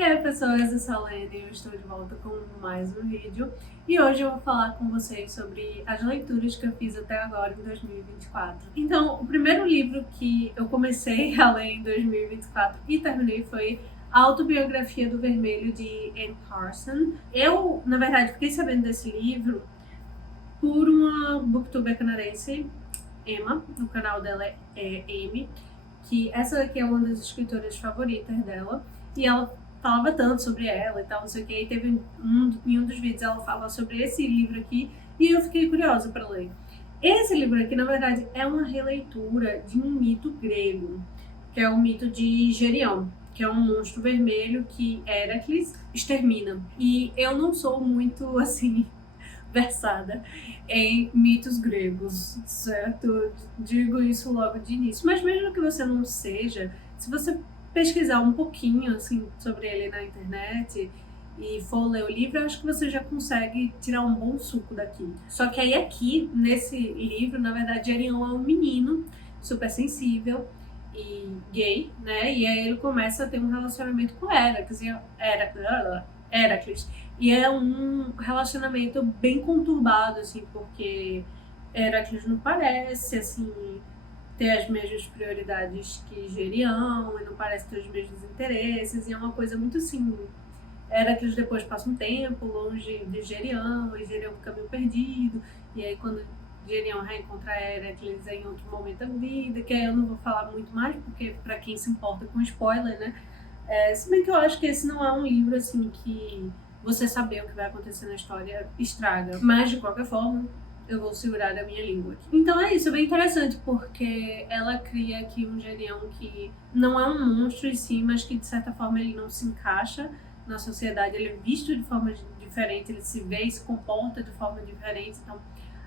E aí pessoas, eu sou a Lene e eu estou de volta com mais um vídeo. E hoje eu vou falar com vocês sobre as leituras que eu fiz até agora em 2024. Então, o primeiro livro que eu comecei a ler em 2024 e terminei foi A Autobiografia do Vermelho, de Anne Carson. Eu, na verdade, fiquei sabendo desse livro por uma booktuber canadense, Emma, no canal dela é Amy, que essa daqui é uma das escritoras favoritas dela, e ela falava tanto sobre ela e tal, não sei o que, e teve em um dos vídeos ela fala sobre esse livro aqui, e eu fiquei curiosa para ler. Esse livro aqui, na verdade, é uma releitura de um mito grego, que é o mito de Gerion, que é um monstro vermelho que Heracles extermina. E eu não sou muito, assim, versada em mitos gregos, certo? Digo isso logo de início. Mas mesmo que você não seja, se você pesquisar um pouquinho assim sobre ele na internet e for ler o livro, eu acho que você já consegue tirar um bom suco daqui. Só que aí aqui, nesse livro, na verdade, Gerion é um menino super sensível e gay, né? E aí ele começa a ter um relacionamento com Heracles. E é um relacionamento bem conturbado, assim, porque Heracles não parece, assim, ter as mesmas prioridades que Gerion, e não parece ter os mesmos interesses, e é uma coisa muito assim. Heracles depois passa um tempo longe de Gerion, e Gerion fica meio perdido, e aí quando Gerion reencontra Heracles em outro momento da vida, que aí eu não vou falar muito mais, porque pra quem se importa com spoiler, né? Se bem que eu acho que esse não é um livro, assim, que você saber o que vai acontecer na história estraga. Mas, de qualquer forma, eu vou segurar a minha língua aqui. Então é isso, é bem interessante, porque ela cria aqui um Gerion que não é um monstro em si, mas que, de certa forma, ele não se encaixa na sociedade. Ele é visto de forma diferente, ele se vê e se comporta de forma diferente. Então,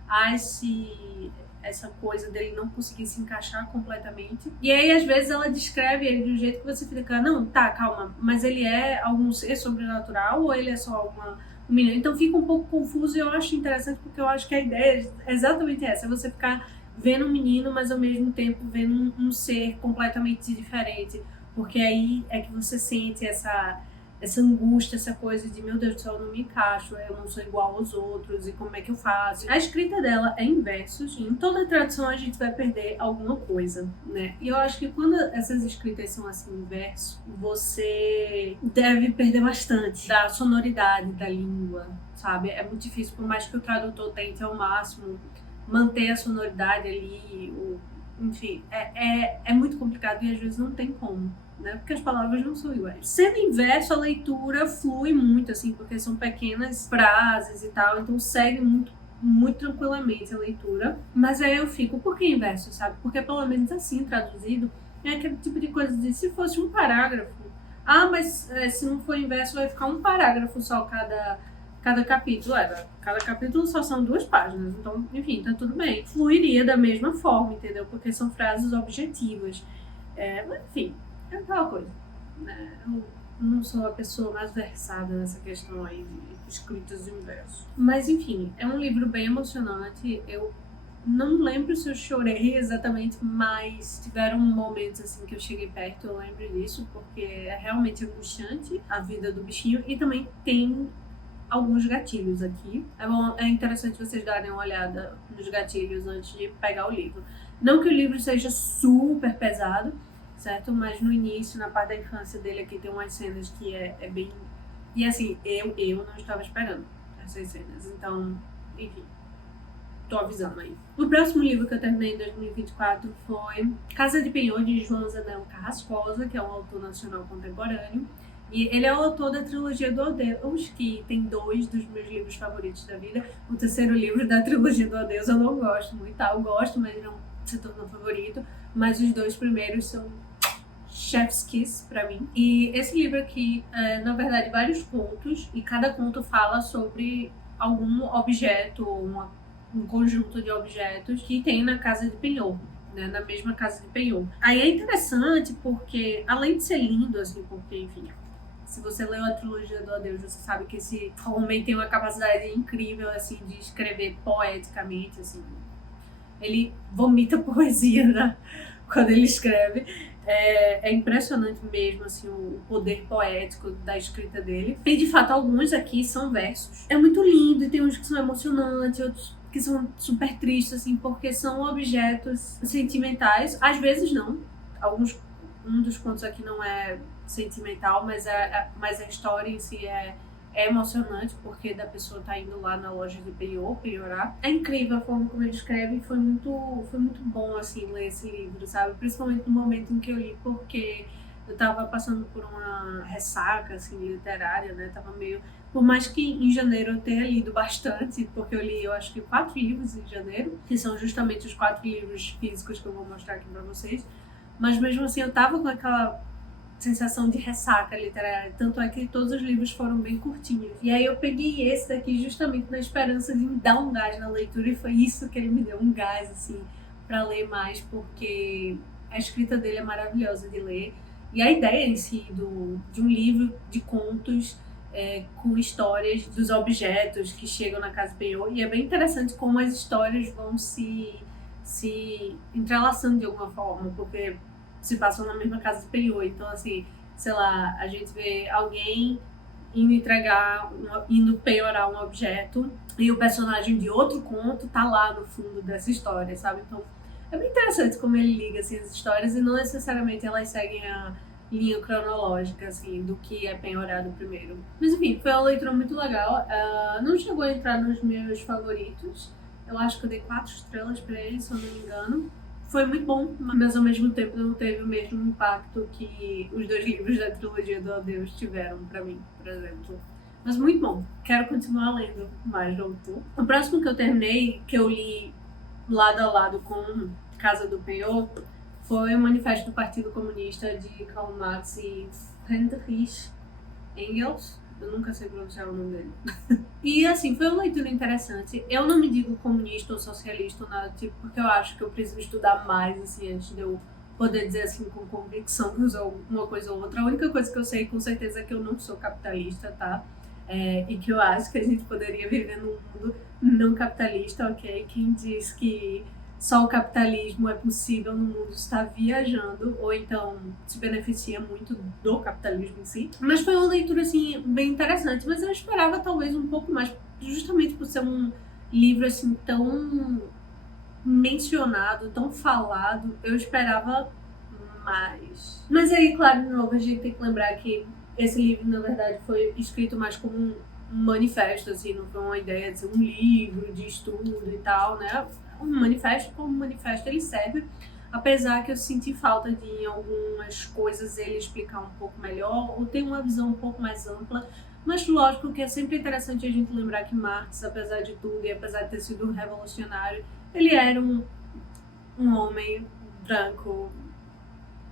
há essa coisa dele não conseguir se encaixar completamente. E aí, às vezes, ela descreve ele de um jeito que você fica, não, tá, calma, mas ele é algum ser sobrenatural ou ele é só um menino? Então fica um pouco confuso e eu acho interessante porque eu acho que a ideia é exatamente essa, é você ficar vendo um menino, mas ao mesmo tempo vendo um ser completamente diferente. Porque aí é que você sente essa angústia, essa coisa de, meu Deus do céu, eu não me encaixo, eu não sou igual aos outros, e como é que eu faço? A escrita dela é em versos, e em toda tradução a gente vai perder alguma coisa, né? E eu acho que quando essas escritas são assim em verso, você deve perder bastante da sonoridade da língua, sabe? É muito difícil, por mais que o tradutor tente ao máximo manter a sonoridade ali, enfim, é muito complicado e às vezes não tem como. Né? Porque as palavras não são iguais. Sendo em verso, a leitura flui muito, assim, porque são pequenas frases e tal, então segue muito tranquilamente a leitura. Mas aí eu fico, por que em verso, sabe? Porque pelo menos assim, traduzido, é aquele tipo de coisa de se fosse um parágrafo. Ah, mas se não for em verso, vai ficar um parágrafo só cada capítulo. Cada capítulo só são 2 páginas, então, enfim, tá tudo bem. Fluiria da mesma forma, entendeu? Porque são frases objetivas. Mas, enfim, é aquela coisa, né? Eu não sou a pessoa mais versada nessa questão aí de escritas em verso. Mas enfim, é um livro bem emocionante. Eu não lembro se eu chorei exatamente, mas tiveram momentos assim que eu cheguei perto, eu lembro disso, porque é realmente angustiante a vida do bichinho e também tem alguns gatilhos aqui. É interessante vocês darem uma olhada nos gatilhos antes de pegar o livro. Não que o livro seja super pesado, certo? Mas no início, na parte da infância dele aqui, tem umas cenas que é bem... E assim, eu não estava esperando essas cenas. Então, enfim, tô avisando aí. O próximo livro que eu terminei em 2024 foi Casa de Penhor, de João Zanel Carrascosa, que é um autor nacional contemporâneo. E ele é o autor da trilogia do Adeus, que tem 2 dos meus livros favoritos da vida. O terceiro livro da trilogia do Adeus eu não gosto muito, tá? Eu gosto, mas não se tornou favorito. Mas os 2 primeiros são chef's kiss pra mim. E esse livro aqui na verdade, vários contos, e cada conto fala sobre algum objeto, um conjunto de objetos que tem na casa de penhor, né, na mesma casa de penhor. Aí é interessante porque, além de ser lindo, assim, porque, enfim, se você leu a trilogia do Adeus, você sabe que esse homem tem uma capacidade incrível, assim, de escrever poeticamente, assim. Ele vomita poesia quando ele escreve. É impressionante mesmo, assim, o poder poético da escrita dele. E, de fato, alguns aqui são versos. É muito lindo, e tem uns que são emocionantes, outros que são super tristes, assim, porque são objetos sentimentais. Às vezes não. Um dos contos aqui não é sentimental, mas a história em si é emocionante, porque da pessoa tá indo lá na loja de penhorar. É incrível a forma como ele escreve, e foi muito bom, assim, ler esse livro, sabe? Principalmente no momento em que eu li, porque eu tava passando por uma ressaca, assim, literária, né? Tava meio... Por mais que em janeiro eu tenha lido bastante, porque eu li, eu acho que 4 livros em janeiro, que são justamente os 4 livros físicos que eu vou mostrar aqui pra vocês, mas mesmo assim eu tava com aquela sensação de ressaca literária, tanto é que todos os livros foram bem curtinhos. E aí eu peguei esse daqui justamente na esperança de me dar um gás na leitura, e foi isso que ele me deu, um gás, assim, pra ler mais, porque a escrita dele é maravilhosa de ler, e a ideia em si de um livro de contos com histórias dos objetos que chegam na casa penhor, e é bem interessante como as histórias vão se entrelaçando de alguma forma, porque se passam na mesma casa de penhor. Então, assim, sei lá, a gente vê alguém indo penhorar um objeto, e o personagem de outro conto tá lá no fundo dessa história, sabe? Então, é bem interessante como ele liga, assim, as histórias, e não necessariamente elas seguem a linha cronológica, assim, do que é penhorado primeiro. Mas, enfim, foi uma leitura muito legal. Não chegou a entrar nos meus favoritos. Eu acho que eu dei 4 estrelas pra ele, se eu não me engano. Foi muito bom, mas ao mesmo tempo não teve o mesmo impacto que os 2 livros da trilogia do Adeus tiveram pra mim, por exemplo. Mas muito bom. Quero continuar lendo mais do autor. O próximo que eu terminei, que eu li lado a lado com Casa do Penhor, foi o Manifesto do Partido Comunista de Karl Marx e Friedrich Engels. Eu nunca sei pronunciar o nome dele. E, assim, foi uma leitura interessante. Eu não me digo comunista ou socialista ou nada do tipo, porque eu acho que eu preciso estudar mais, assim, antes de eu poder dizer, assim, com convicção que eu sou uma coisa ou outra. A única coisa que eu sei, com certeza, é que eu não sou capitalista, tá? E que eu acho que a gente poderia viver num mundo não capitalista, ok? Quem diz que só o capitalismo é possível no mundo está viajando, ou então se beneficia muito do capitalismo em si. Mas foi uma leitura, assim, bem interessante, mas eu esperava talvez um pouco mais, justamente por ser um livro, assim, tão mencionado, tão falado, eu esperava mais. Mas aí, claro, de novo, a gente tem que lembrar que esse livro, na verdade, foi escrito mais como um manifesto, assim, não foi uma ideia de ser um livro de estudo e tal, né? Um manifesto, como manifesto ele serve, apesar que eu senti falta de em algumas coisas ele explicar um pouco melhor, ou ter uma visão um pouco mais ampla, mas lógico que é sempre interessante a gente lembrar que Marx, apesar de tudo e apesar de ter sido um revolucionário, ele era um homem branco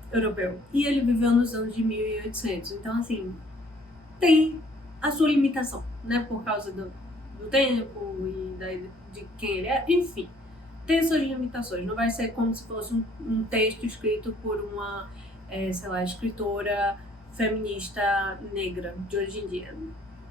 europeu, e ele viveu nos anos de 1800, então assim, tem a sua limitação, né, por causa do tempo e de quem ele é, enfim. Tem suas limitações, não vai ser como se fosse um texto escrito por uma, sei lá, escritora feminista negra de hoje em dia.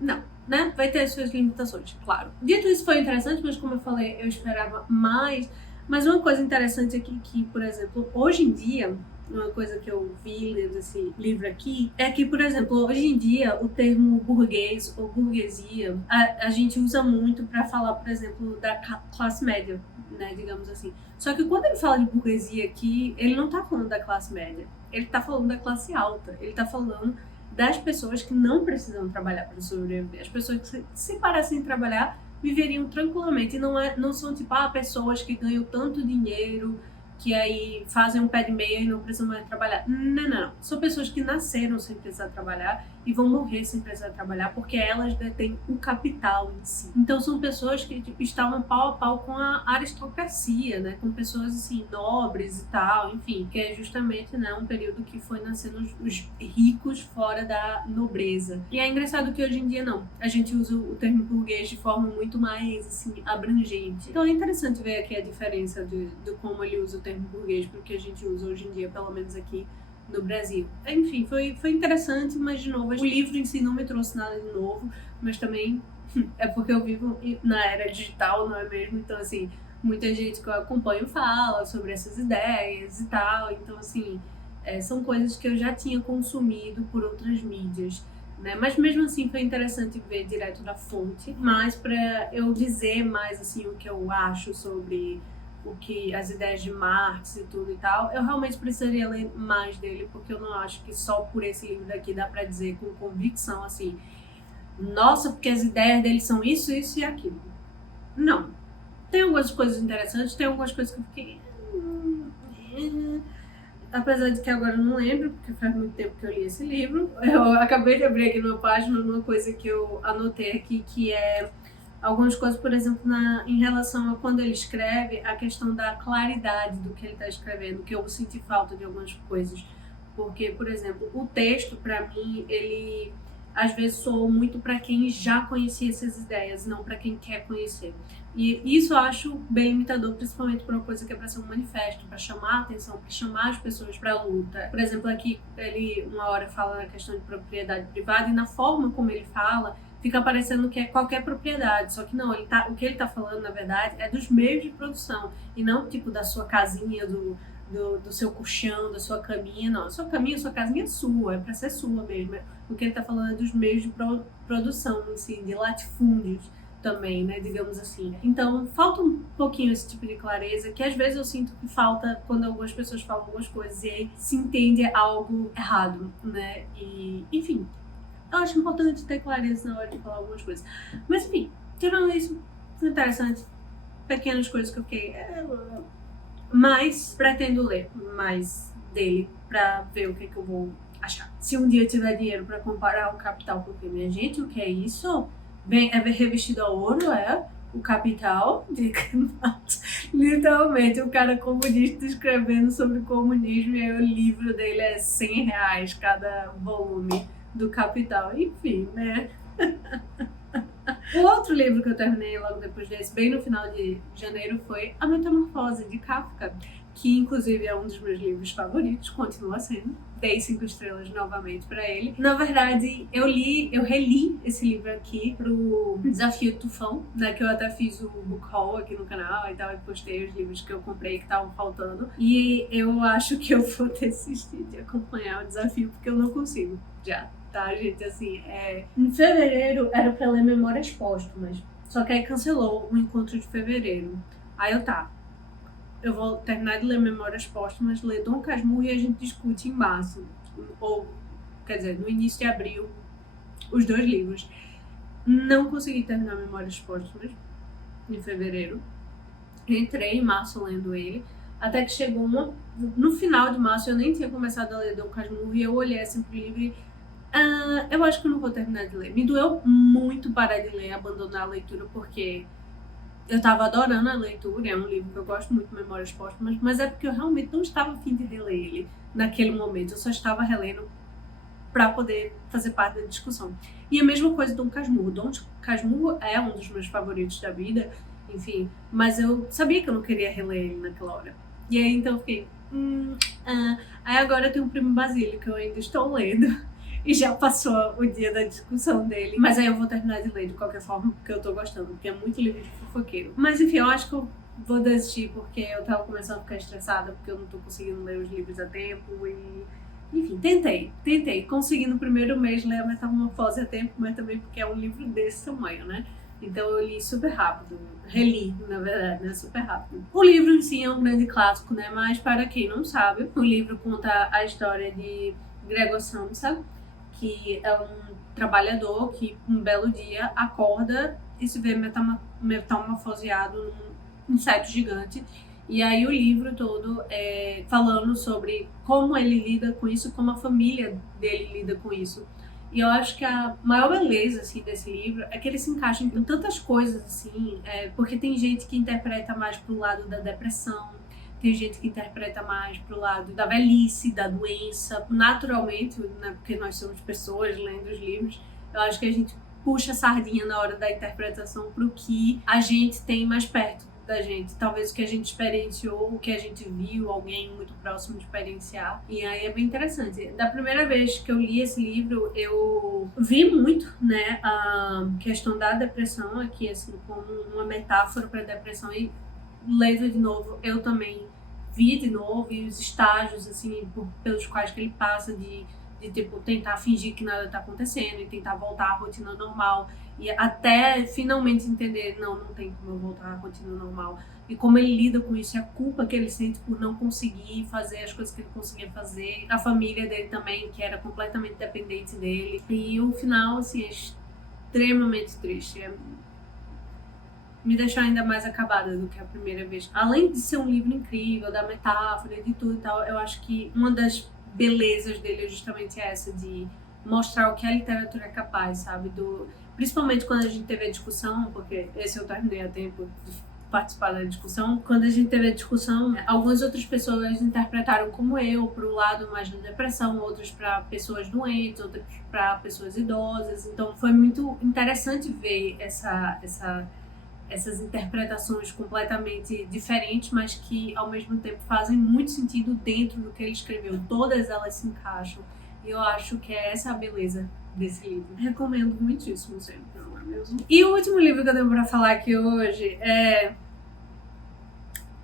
Não, né? Vai ter suas limitações, claro. Dito isso, foi interessante, mas como eu falei, eu esperava mais. Mas uma coisa interessante aqui que, por exemplo, hoje em dia, uma coisa que eu vi lendo esse livro aqui, é que, por exemplo, hoje em dia, o termo burguês ou burguesia, a gente usa muito para falar, por exemplo, da classe média, né, digamos assim. Só que quando ele fala de burguesia aqui, ele não tá falando da classe média, ele tá falando da classe alta, ele tá falando das pessoas que não precisam trabalhar para sobreviver. As pessoas que, se parassem de trabalhar, viveriam tranquilamente. E não são tipo, pessoas que ganham tanto dinheiro que aí fazem um pé de meia e não precisam mais trabalhar. Não. São pessoas que nasceram sem precisar trabalhar e vão morrer sem precisar trabalhar, porque elas detêm o capital em si. Então são pessoas que tipo, estavam pau a pau com a aristocracia, né? Com pessoas assim, nobres e tal, enfim, que é justamente, né, um período que foi nascendo os ricos fora da nobreza. E é engraçado que hoje em dia não. A gente usa o termo burguês de forma muito mais assim, abrangente. Então é interessante ver aqui a diferença de como ele usa o termo burguês para o que a gente usa hoje em dia, pelo menos aqui no Brasil. Enfim, foi interessante, mas de novo, o livro em si não me trouxe nada de novo, mas também é porque eu vivo na era digital, não é mesmo? Então, assim, muita gente que eu acompanho fala sobre essas ideias e tal. Então, assim, são coisas que eu já tinha consumido por outras mídias, né? Mas mesmo assim foi interessante ver direto da fonte. Mas para eu dizer mais assim o que eu acho sobre o que as ideias de Marx e tudo e tal, eu realmente precisaria ler mais dele, porque eu não acho que só por esse livro daqui dá para dizer com convicção assim, nossa, porque as ideias dele são isso, isso e aquilo. Não. Tem algumas coisas interessantes, tem algumas coisas que eu fiquei. Apesar de que agora eu não lembro, porque faz muito tempo que eu li esse livro. Eu acabei de abrir aqui numa página uma coisa que eu anotei aqui, que é algumas coisas, por exemplo, em relação a quando ele escreve, a questão da claridade do que ele está escrevendo, que eu senti falta de algumas coisas. Porque, por exemplo, o texto, para mim, ele às vezes soa muito para quem já conhecia essas ideias, não para quem quer conhecer. E isso eu acho bem limitador, principalmente para uma coisa que é para ser um manifesto, para chamar a atenção, para chamar as pessoas para a luta. Por exemplo, aqui ele uma hora fala na questão de propriedade privada e na forma como ele fala, fica parecendo que é qualquer propriedade, só que não, o que ele está falando, na verdade, é dos meios de produção, e não tipo da sua casinha, do seu colchão, da sua caminha, não. A sua caminha, a sua casinha é sua, é para ser sua mesmo. O que ele está falando é dos meios de produção, assim, de latifúndios também, né, digamos assim. Então, falta um pouquinho esse tipo de clareza, que às vezes eu sinto que falta quando algumas pessoas falam algumas coisas e aí se entende algo errado, né, e, enfim, eu acho importante ter clareza na hora de falar algumas coisas. Mas, enfim, tirando isso, foi interessante, pequenas coisas que eu fiquei... Mas pretendo ler mais dele pra ver o que eu vou achar. Se um dia eu tiver dinheiro pra comparar o Capital, porque, minha gente, o que é isso? Bem, é revestido a ouro, é? O Capital de literalmente, o cara comunista escrevendo sobre comunismo e aí o livro dele é R$100 cada volume do Capital. Enfim, né? O outro livro que eu terminei logo depois desse, bem no final de janeiro, foi A Metamorfose, de Kafka, que inclusive é um dos meus livros favoritos, continua sendo. Dei 5 estrelas novamente pra ele. Na verdade, eu reli esse livro aqui pro Desafio Tufão, né, que eu até fiz o book haul aqui no canal e tal, e postei os livros que eu comprei que estavam faltando. E eu acho que eu vou desistir de acompanhar o desafio, porque eu não consigo já. Tá, gente, assim, em fevereiro era pra ler Memórias Póstumas, só que aí cancelou o encontro de fevereiro. Aí eu vou terminar de ler Memórias Póstumas, ler Dom Casmurro e a gente discute em março, ou, quer dizer, no início de abril, os 2 livros. Não consegui terminar Memórias Póstumas em fevereiro, entrei em março lendo ele, até que chegou no final de março, eu nem tinha começado a ler Dom Casmurro e eu olhei assim pro livro e eu acho que eu não vou terminar de ler. Me doeu muito parar de ler, abandonar a leitura, porque eu tava adorando a leitura, é um livro que eu gosto muito, Memórias Póstumas, mas é porque eu realmente não estava a fim de reler ele naquele momento, eu só estava relendo para poder fazer parte da discussão. E a mesma coisa do Dom Casmurro. Dom Casmurro é um dos meus favoritos da vida, enfim, mas eu sabia que eu não queria reler ele naquela hora. E aí então eu fiquei... Aí agora eu tenho um Primo Basílio, que eu ainda estou lendo. E já passou o dia da discussão dele. Mas aí eu vou terminar de ler de qualquer forma, porque eu tô gostando, porque é muito livro de fofoqueiro. Mas enfim, eu acho que eu vou desistir, porque eu tava começando a ficar estressada, porque eu não tô conseguindo ler os livros a tempo e... Enfim, tentei. Consegui no primeiro mês ler a Metamorfose a tempo, mas também porque é um livro desse tamanho, né? Então eu li super rápido, reli, na verdade, né? Super rápido. O livro em si é um grande clássico, né? Mas para quem não sabe, o livro conta a história de Gregor Samsa, que é um trabalhador que um belo dia acorda e se vê metamorfoseado num inseto gigante. E aí o livro todo é falando sobre como ele lida com isso, como a família dele lida com isso. E eu acho que a maior beleza assim, desse livro é que ele se encaixa em tantas coisas, assim, porque tem gente que interpreta mais pro lado da depressão, tem gente que interpreta mais pro lado da velhice, da doença. Naturalmente, né, porque nós somos pessoas lendo os livros, eu acho que a gente puxa a sardinha na hora da interpretação pro que a gente tem mais perto da gente. Talvez o que a gente experienciou, o que a gente viu, alguém muito próximo de experienciar. E aí é bem interessante. Da primeira vez que eu li esse livro, eu vi muito, né, a questão da depressão aqui, assim, como uma metáfora para a depressão. E lendo de novo, eu também vi de novo, e os estágios, assim, pelos quais que ele passa de tipo, tentar fingir que nada tá acontecendo e tentar voltar à rotina normal. E até finalmente entender, não tem como eu voltar à rotina normal. E como ele lida com isso, e a culpa que ele sente por não conseguir fazer as coisas que ele conseguia fazer. A família dele também, que era completamente dependente dele. E o final, assim, é extremamente triste. Me deixou ainda mais acabada do que a primeira vez. Além de ser um livro incrível, da metáfora, de tudo e tal, eu acho que uma das belezas dele é justamente essa, de mostrar o que a literatura é capaz, sabe? Principalmente quando a gente teve a discussão, porque esse eu terminei a tempo de participar da discussão. Quando a gente teve a discussão, algumas outras pessoas interpretaram como eu, pro lado mais da depressão, outras para pessoas doentes, outras para pessoas idosas. Então foi muito interessante ver essas interpretações completamente diferentes, mas que ao mesmo tempo fazem muito sentido dentro do que ele escreveu. Todas elas se encaixam. E eu acho que é essa a beleza desse livro. Recomendo muitíssimo sempre, não é mesmo? E o último livro que eu tenho pra falar aqui hoje é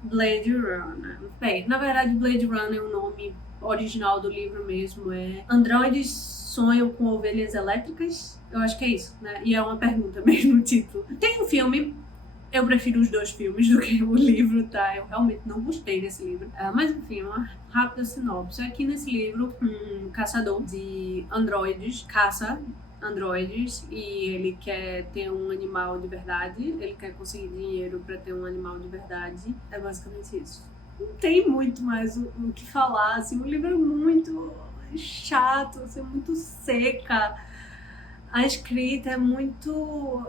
Blade Runner. Bem, na verdade Blade Runner, o nome original do livro mesmo é Androides Sonham com Ovelhas Elétricas? Eu acho que é isso, né? E é uma pergunta mesmo o título. Tem um filme. Eu prefiro os 2 filmes do que o livro, tá? Eu realmente não gostei desse livro. Mas enfim, uma rápida sinopse. Aqui nesse livro, um caçador de androides caça androides e ele quer ter um animal de verdade. Ele quer conseguir dinheiro pra ter um animal de verdade. É basicamente isso. Não tem muito mais o que falar, assim. O livro é muito chato, assim, muito seca. A escrita é muito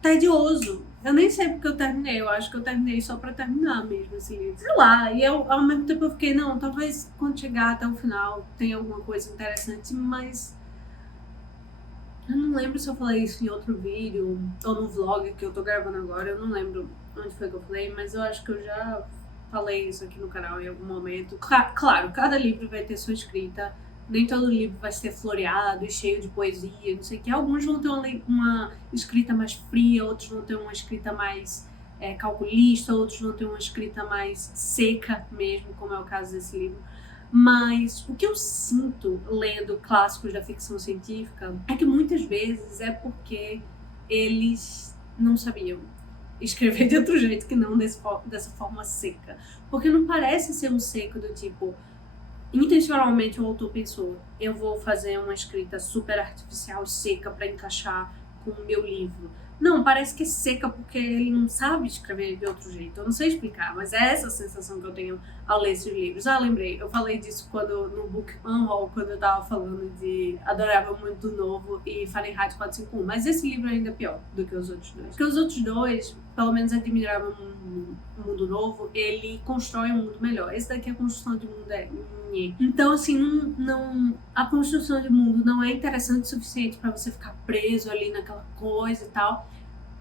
tedioso. Eu nem sei porque eu terminei, eu acho que eu terminei só pra terminar mesmo esse livro. Sei lá, e ao mesmo tempo eu fiquei, não, talvez quando chegar até o final tenha alguma coisa interessante, mas eu não lembro se eu falei isso em outro vídeo ou no vlog que eu tô gravando agora, eu não lembro onde foi que eu falei, mas eu acho que eu já falei isso aqui no canal em algum momento. Claro, cada livro vai ter sua escrita. Nem todo livro vai ser floreado e cheio de poesia, não sei o que. Alguns vão ter uma escrita mais fria, outros vão ter uma escrita mais calculista, outros vão ter uma escrita mais seca mesmo, como é o caso desse livro. Mas o que eu sinto lendo clássicos da ficção científica é que muitas vezes é porque eles não sabiam escrever de outro jeito que não dessa forma seca. Porque não parece ser um seco do tipo... Intencionalmente o autor pensou, eu vou fazer uma escrita super artificial, seca, para encaixar com o meu livro. Não, parece que é seca porque ele não sabe escrever de outro jeito. Eu não sei explicar, mas é essa a sensação que eu tenho ao ler esses livros. Lembrei, eu falei disso no Book Unhaul, quando eu tava falando de Adorável Mundo Novo e Fahrenheit 451. Mas esse livro ainda é pior do que os outros dois. Porque os outros dois, pelo menos Admirável Mundo Novo, ele constrói um mundo melhor. Esse daqui, a construção de mundo é... Então, assim, a construção de mundo não é interessante o suficiente para você ficar preso ali naquela coisa e tal.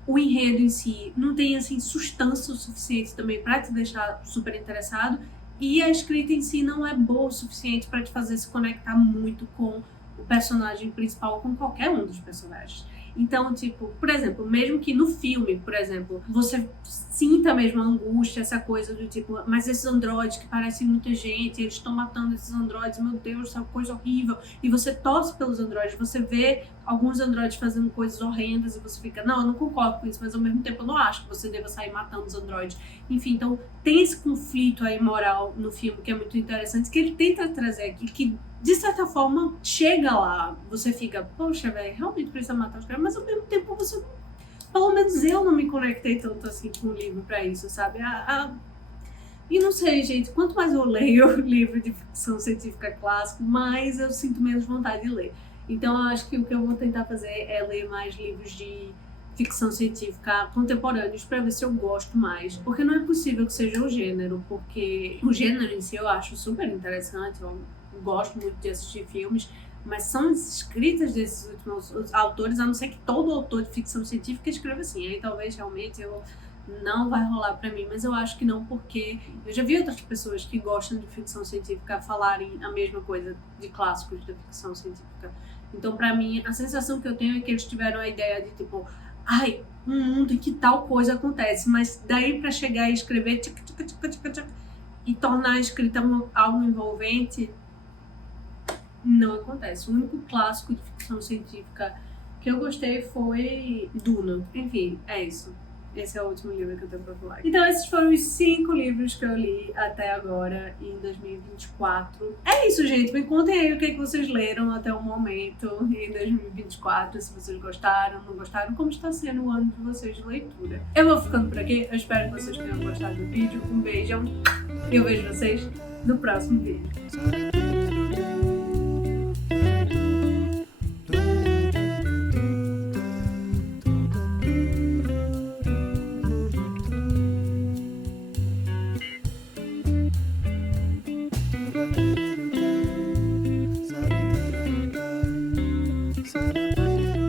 O enredo em si não tem, assim, substância o suficiente também para te deixar super interessado. E a escrita em si não é boa o suficiente para te fazer se conectar muito com o personagem principal, com qualquer um dos personagens. Então, tipo, por exemplo, mesmo que no filme, por exemplo, você sinta mesmo a angústia, essa coisa do tipo, mas esses androides que parecem muita gente, eles estão matando esses androides, meu Deus, essa coisa horrível. E você torce pelos androides, você vê alguns androides fazendo coisas horrendas e você fica, não, eu não concordo com isso, mas ao mesmo tempo eu não acho que você deva sair matando os androides. Enfim, então tem esse conflito aí moral no filme que é muito interessante, que ele tenta trazer aqui, que de certa forma chega lá, você fica, poxa, velho, realmente precisa matar os caras, mas ao mesmo tempo você, pelo menos eu não me conectei tanto assim com o livro pra isso, sabe? E não sei, gente, quanto mais eu leio livro de ficção científica clássico, mais eu sinto menos vontade de ler. Então eu acho que o que eu vou tentar fazer é ler mais livros de ficção científica contemporâneos para ver se eu gosto mais. Porque não é possível que seja o gênero, porque o gênero em si eu acho super interessante, eu gosto muito de assistir filmes, mas são as escritas desses últimos autores, a não ser que todo autor de ficção científica escreva assim. Aí talvez realmente não vai rolar pra mim, mas eu acho que não, porque eu já vi outras pessoas que gostam de ficção científica falarem a mesma coisa de clássicos da ficção científica. Então, pra mim, a sensação que eu tenho é que eles tiveram a ideia de tipo, ai, um mundo em que tal coisa acontece, mas daí pra chegar e escrever tchac, tchac, tchac, tchac, tchac, e tornar a escrita algo envolvente, não acontece. O único clássico de ficção científica que eu gostei foi Duna. Enfim, é isso. Esse é o último livro que eu tenho pra falar. Então esses foram os 5 livros que eu li até agora, em 2024. É isso, gente. Me contem aí o que vocês leram até o momento, em 2024. Se vocês gostaram, não gostaram, como está sendo o ano de vocês de leitura. Eu vou ficando por aqui. Eu espero que vocês tenham gostado do vídeo. Um beijão. E eu vejo vocês no próximo vídeo.